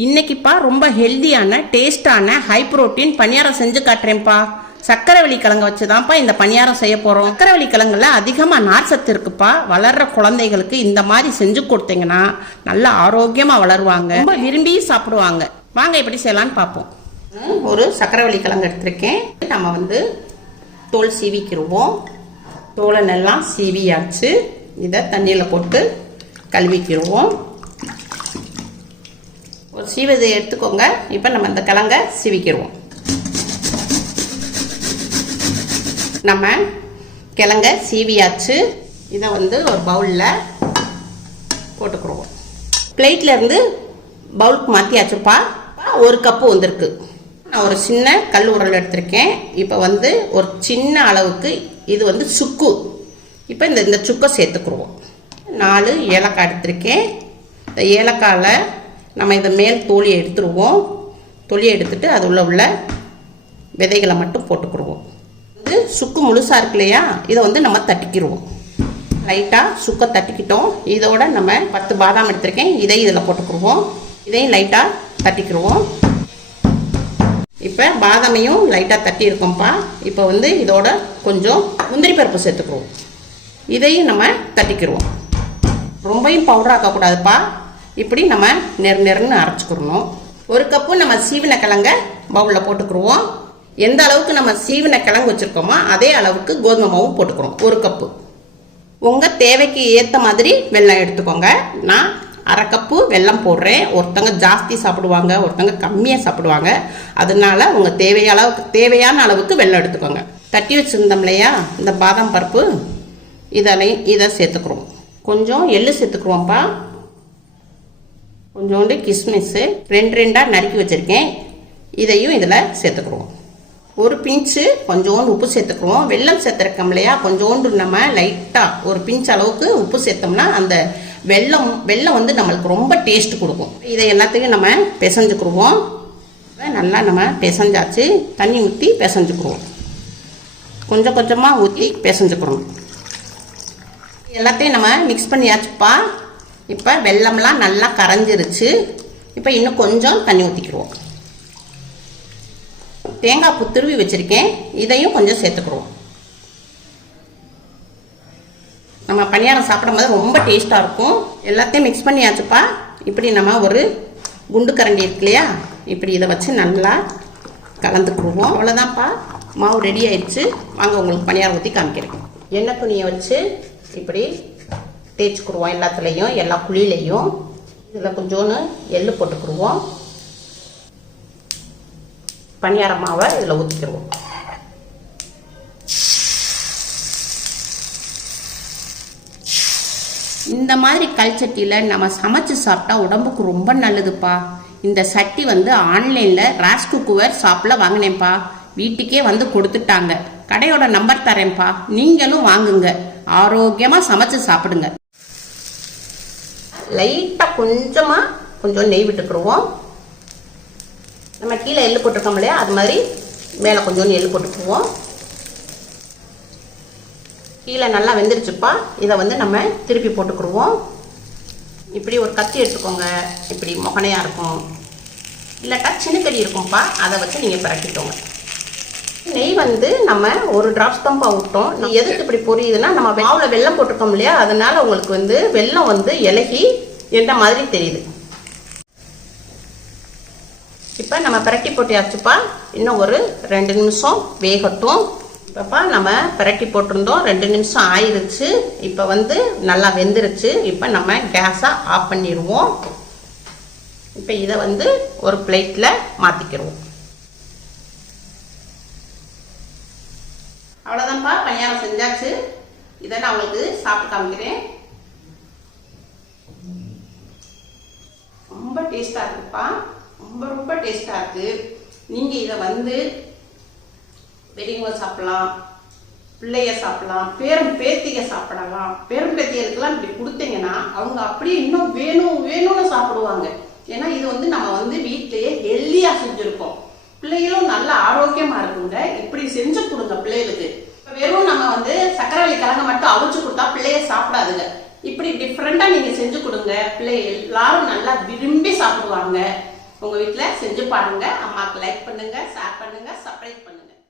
இன்னைக்குப்பா ரொம்ப ஹெல்தியான டேஸ்டான ஹை புரோட்டீன் பணியாரம் செஞ்சு காட்டுறேன்ப்பா. சக்கரவள்ளி கிழங்கு வச்சுதான்ப்பா இந்த பணியாரம் செய்ய போறோம். சக்கரவள்ளி கிழங்குல அதிகமா நார் சத்து இருக்குப்பா. வளர்ற குழந்தைகளுக்கு இந்த மாதிரி செஞ்சு கொடுத்தீங்கன்னா நல்லா ஆரோக்கியமா வளருவாங்க, ரொம்ப விரும்பி சாப்பிடுவாங்க. வாங்க எப்படி செய்யலான்னு பார்ப்போம். ஒரு சக்கரவள்ளி கிழங்கு எடுத்திருக்கேன். நம்ம தோல் சீவிக்கிடுவோம். தோலை நல்லா சீவியாச்சு. இதை தண்ணியில் போட்டு கழுவிக்கிடுவோம். ஒரு சீவதை எடுத்துக்கோங்க. இப்போ நம்ம இந்த கிழங்கை சீவிக்கிடுவோம். நம்ம கிழங்க சீவியாச்சு. இதை ஒரு பவுலில் போட்டுக்கிடுவோம். பிளேட்ல இருந்து பவுலுக்கு மாற்றியாச்சுப்பா. 1 கப்பு வந்திருக்கு. நான் ஒரு சின்ன கல் உரல் எடுத்திருக்கேன். இப்போ ஒரு சின்ன அளவுக்கு இது சுக்கு. இப்போ இந்த சுக்கை சேர்த்துக்குருவோம். 4 ஏலக்காய் எடுத்திருக்கேன். இந்த ஏலக்காயில் நம்ம இதை மேல் தோலியை எடுத்துருவோம். தோலியை எடுத்துட்டு அது உள்ள விதைகளை மட்டும் போட்டுக்கிடுவோம். சுக்கு முழுசாக இருக்கு இல்லையா, இதை நம்ம தட்டிக்கிடுவோம். லைட்டாக சுக்கை தட்டிக்கிட்டோம். இதோட நம்ம 10 பாதாம் எடுத்திருக்கேன். இதில் போட்டுக்கிடுவோம். இதையும் லைட்டாக தட்டிக்கிடுவோம். இப்போ பாதாமையும் லைட்டாக தட்டி இருக்கோம்ப்பா. இப்போ இதோட கொஞ்சம் முந்திரி பருப்பு சேர்த்துக்குருவோம். இதையும் நம்ம தட்டிக்கிடுவோம். ரொம்பவும் பவுடர் ஆக்கக்கூடாதுப்பா. இப்படி நம்ம நெருன்னு அரைச்சிக்கிடணும். 1 கப்பு நம்ம சீவின கிழங்க பவுலில் போட்டுக்கிடுவோம். எந்த அளவுக்கு நம்ம சீவின கிழங்கு வச்சுருக்கோமோ அதே அளவுக்கு கோதுமை மாவும் போட்டுக்கிறோம். 1 கப்பு. உங்கள் தேவைக்கு ஏற்ற மாதிரி வெல்லம் எடுத்துக்கோங்க. நான் 1/2 கப்பு வெல்லம் போடுறேன். ஒருத்தங்க ஜாஸ்தி சாப்பிடுவாங்க, ஒருத்தங்க கம்மியாக சாப்பிடுவாங்க. அதனால உங்கள் தேவையான அளவுக்கு வெல்லம் எடுத்துக்கோங்க. தட்டி வச்சுருந்தோம் இல்லையா இந்த பாதாம் பருப்பு, இதை சேர்த்துக்கிறோம். கொஞ்சம் எள்ளு சேர்த்துக்குருவோம்ப்பா. கொஞ்சோண்டு கிஸ்மிஸ் 2 நறுக்கி வச்சுருக்கேன். இதையும் இதில் சேர்த்துக்குருவோம். ஒரு பிஞ்சு கொஞ்சோண்டு உப்பு சேர்த்துக்குருவோம். வெல்லம் சேர்த்துருக்கோம் இல்லையா, கொஞ்சோண்டு நம்ம லைட்டாக ஒரு பிஞ்ச் அளவுக்கு உப்பு சேர்த்தோம்னா அந்த வெல்லம் நம்மளுக்கு ரொம்ப டேஸ்ட் கொடுக்கும். இதை எல்லாத்தையும் நம்ம பிசைஞ்சுக்குருவோம். நல்லா நம்ம பிசைஞ்சாச்சு. தண்ணி ஊற்றி பிசைஞ்சுக்குருவோம். கொஞ்சம் கொஞ்சமாக ஊற்றி பிசைஞ்சுக்கிறோம். எல்லாத்தையும் நம்ம மிக்ஸ் பண்ணியாச்சுப்பா. இப்போ வெல்லம்லாம் நல்லா கரைஞ்சிருச்சு. இப்போ இன்னும் கொஞ்சம் தண்ணி ஊற்றிக்கிடுவோம். தேங்காய் பூ துருவி வச்சுருக்கேன். இதையும் கொஞ்சம் சேர்த்துக்குருவோம். நம்ம பணியாரம் சாப்பிடும்போது ரொம்ப டேஸ்ட்டாக இருக்கும். எல்லாத்தையும் மிக்ஸ் பண்ணியாச்சுப்பா. இப்படி நம்ம ஒரு குண்டு கரண்டி இருக்கு இல்லையா, இப்படி இதை வச்சு நல்லா கலந்துக்குருவோம். அவ்வளோதான்ப்பா, மாவு ரெடி ஆயிடுச்சு. வாங்க உங்களுக்கு பணியாரம் ஊற்றி காமிக்கிறேன். எண்ணெய் துணியை வச்சு இப்படி தேய்ச்சிக்குருவோம். எல்லாத்துலேயும் எல்லா குழியிலையும். இதில் கொஞ்சோன்னு எள்ளு போட்டுக்குருவோம். பணியார மாவை இதில் ஊற்றிக்கிடுவோம். இந்த மாதிரி கல் சட்டியில் நம்ம சமைச்சு சாப்பிட்டா உடம்புக்கு ரொம்ப நல்லதுப்பா. இந்த சட்டி ஆன்லைனில் ராஸ் குக்குவேர் ஷாப்பில் வாங்கினேன்ப்பா. வீட்டுக்கே கொடுத்துட்டாங்க. கடையோட நம்பர் தரேன்ப்பா, நீங்களும் வாங்குங்க. ஆரோக்கியமாக சமைச்சு சாப்பிடுங்க. லைட்டாக கொஞ்சம் நெய் விட்டுக்குருவோம். நம்ம கீழே எள்ளு போட்டிருக்கோம் இல்லையா, அது மாதிரி மேலே கொஞ்சோண்டு எள்ளு போட்டுக்குவோம். கீழே நல்லா வெந்துருச்சுப்பா. இதை நம்ம திருப்பி போட்டுக்குருவோம். இப்படி ஒரு கத்தி எடுத்துக்கோங்க. இப்படி முகனையாக இருக்கும், இல்லாட்டா சின்னக்கடி இருக்கும்ப்பா. அதை வச்சு நீங்கள் பரட்டிக்கோங்க. நெய் நம்ம 1 டிராப்ஸ் தான்ப்பா விட்டோம். எதுக்கு இப்படி பொரியுதுன்னா, நம்ம மாவில் வெல்லம் போட்டிருக்கோம் இல்லையா, அதனால உங்களுக்கு வெல்லம் இலகி எந்த மாதிரி தெரியுது. இப்போ நம்ம பரட்டி போட்டியாச்சுப்பா. இன்னும் ஒரு 2 நிமிஷம் வேகட்டும். இப்போப்பா நம்ம பரட்டி போட்டிருந்தோம். 2 நிமிஷம் ஆயிடுச்சு. இப்போ நல்லா வெந்துருச்சு. இப்போ நம்ம கேஸை ஆஃப் பண்ணிடுவோம். இப்போ இதை ஒரு பிளேட்டில் மாற்றிக்கிடுவோம். அவ்வளோதான்ப்பா, பணியாரம் செஞ்சாச்சு. இதை நான் உங்களுக்கு சாப்பிட்டு காமிக்கிறேன். ரொம்ப டேஸ்டாக இருக்குப்பா. ரொம்ப டேஸ்டாக இருக்குது. நீங்கள் இதை பெரியவங்க சாப்பிடலாம், பிள்ளைய சாப்பிடலாம், பேத்திக சாப்பிடலாம். பேத்திகளுக்கெல்லாம் இப்படி கொடுத்தீங்கன்னா அவங்க அப்படியே இன்னும் வேணும்னு சாப்பிடுவாங்க. ஏன்னா இது நம்ம வீட்டிலேயே ஹெல்தியாக செஞ்சுருக்கோம். பிள்ளைகளும் நல்ல ஆரோக்கியமா இருக்குங்க. இப்படி செஞ்சு கொடுங்க பிள்ளைகளுக்கு. வெறும் நம்ம சக்கரவள்ளி கிழங்கு மட்டும் அவிச்சு கொடுத்தா பிள்ளைய சாப்பிடாதுங்க. இப்படி டிஃப்ரெண்டா நீங்க செஞ்சு கொடுங்க. பிள்ளை எல்லாரும் நல்லா விரும்பி சாப்பிடுவாங்க. உங்கள் வீட்டில் செஞ்சு பாருங்கள். அம்மாவுக்கு லைக் பண்ணுங்கள், ஷேர் பண்ணுங்கள், சப்ஸ்கிரைப் பண்ணுங்கள்.